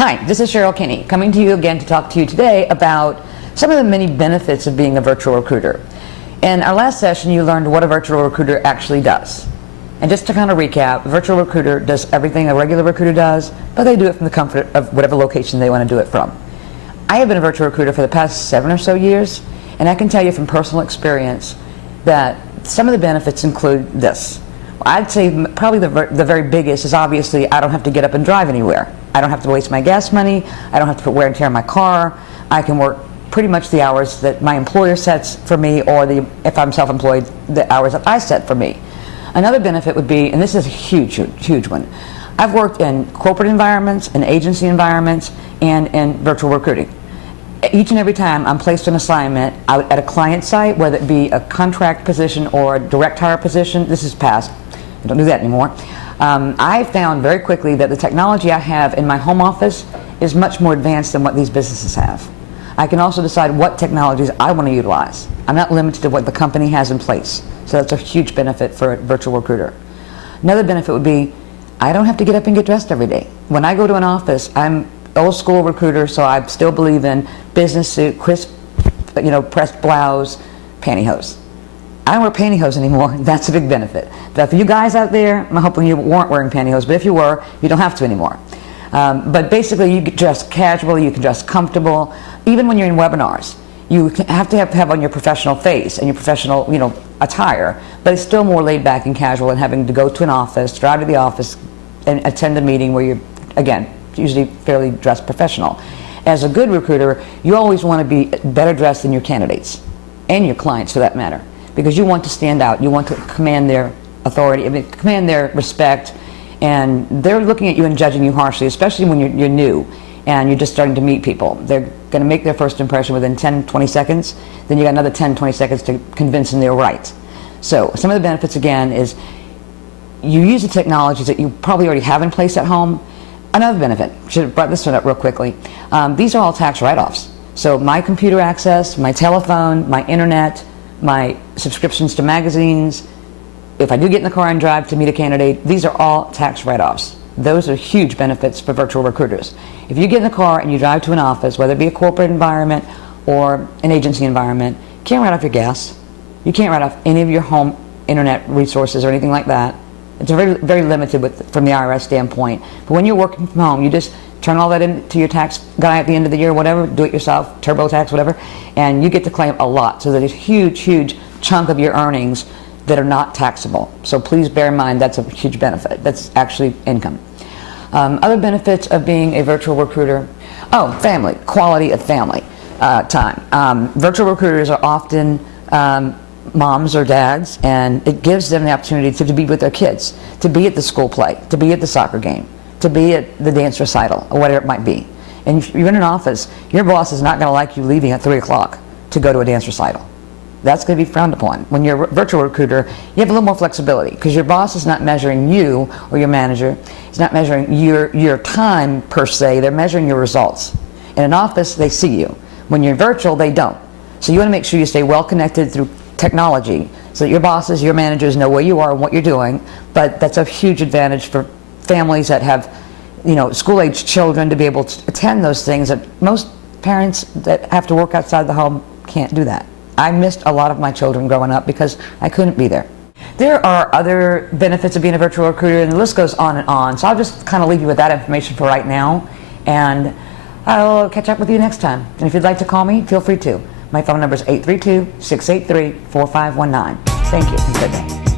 Hi, this is Cheryl Kinney, coming to you again to talk to you today about some of the many benefits of being a virtual recruiter. In our last session, you learned what a virtual recruiter actually does. And just to kind of recap, a virtual recruiter does everything a regular recruiter does, but they do it from the comfort of whatever location they want to do it from. I have been a virtual recruiter for the past 7 or so years, and I can tell you from personal experience that some of the benefits include this. I'd say probably the very biggest is obviously I don't have to get up and drive anywhere. I don't have to waste my gas money. I don't have to put wear and tear on my car. I can work pretty much the hours that my employer sets for me, or if I'm self-employed, the hours that I set for me. Another benefit would be, and this is a huge one, I've worked in corporate environments, in agency environments, and in virtual recruiting. Each and every time I'm placed on assignment out at a client site, whether it be a contract position or a direct hire position, this is past, I don't do that anymore. I found very quickly that the technology I have in my home office is much more advanced than what these businesses have. I can also decide what technologies I want to utilize. I'm not limited to what the company has in place. So that's a huge benefit for a virtual recruiter. Another benefit would be I don't have to get up and get dressed every day. When I go to an office, I'm old school recruiter, so I still believe in business suit, crisp, pressed blouse, pantyhose. I don't wear pantyhose anymore. That's a big benefit. But for you guys out there, I'm hoping you weren't wearing pantyhose, but if you were, you don't have to anymore. But basically, you can dress casually, you can dress comfortable. Even when you're in webinars, you have to have on your professional face and your professional, attire, but it's still more laid back and casual than having to go to an office, drive to the office, and attend a meeting where you're, again, usually fairly dressed professional. As a good recruiter, you always want to be better dressed than your candidates and your clients, for that matter, because you want to stand out. You want to command their authority, command their respect, and they're looking at you and judging you harshly, especially when you're new and you're just starting to meet people. They're going to make their first impression within 10, 20 seconds. Then you got another 10, 20 seconds to convince them they're right. So some of the benefits, again, is you use the technologies that you probably already have in place at home. Another benefit, should have brought this one up real quickly, these are all tax write-offs. So my computer access, my telephone, my internet, my subscriptions to magazines, if I do get in the car and drive to meet a candidate, these are all tax write-offs. Those are huge benefits for virtual recruiters. If you get in the car and you drive to an office, whether it be a corporate environment or an agency environment, you can't write off your gas. You can't write off any of your home internet resources or anything like that. It's very, very limited from the IRS standpoint. But when you're working from home, you just turn all that into your tax guy at the end of the year, whatever, do it yourself, TurboTax, whatever, and you get to claim a lot. So there's a huge chunk of your earnings that are not taxable. So please bear in mind that's a huge benefit. That's actually income. Other benefits of being a virtual recruiter, family, quality of family time. Virtual recruiters are often moms or dads, and it gives them the opportunity to be with their kids, to be at the school play, to be at the soccer game, to be at the dance recital, or whatever it might be. And if you're in an office, your boss is not going to like you leaving at 3 o'clock to go to a dance recital. That's going to be frowned upon. When you're a virtual recruiter, you have a little more flexibility because your boss is not measuring you, or your manager is not measuring your time per se. They're measuring your results. In an office, they see you. When you're virtual, they don't. So you want to make sure you stay well connected through technology so that your bosses, your managers know where you are and what you're doing. But that's a huge advantage for families that have, school-age children to be able to attend those things that most parents that have to work outside the home can't do that. I missed a lot of my children growing up because I couldn't be there. There are other benefits of being a virtual recruiter, and the list goes on and on. So I'll just kind of leave you with that information for right now, and I'll catch up with you next time. And if you'd like to call me, feel free to. My phone number is 832-683-4519. Thank you, and good day.